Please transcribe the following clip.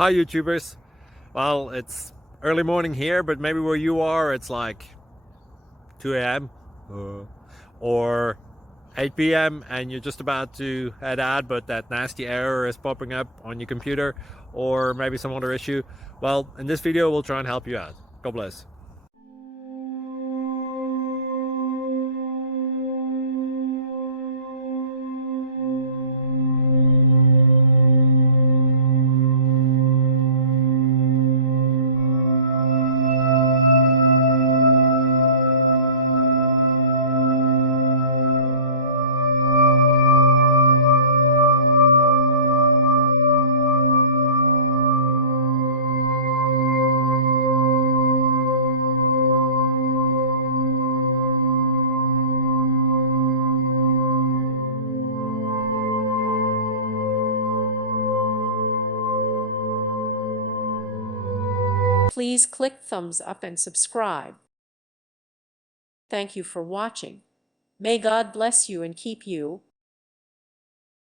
Hi YouTubers. Well, it's early morning here, but maybe where you are it's like 2 a.m. or 8 p.m. and you're just about to head out, but that nasty error is popping up on your computer, or maybe some other issue. Well, in this video we'll try and help you out. God bless. Please click thumbs up and subscribe. Thank you for watching. May God bless you and keep you.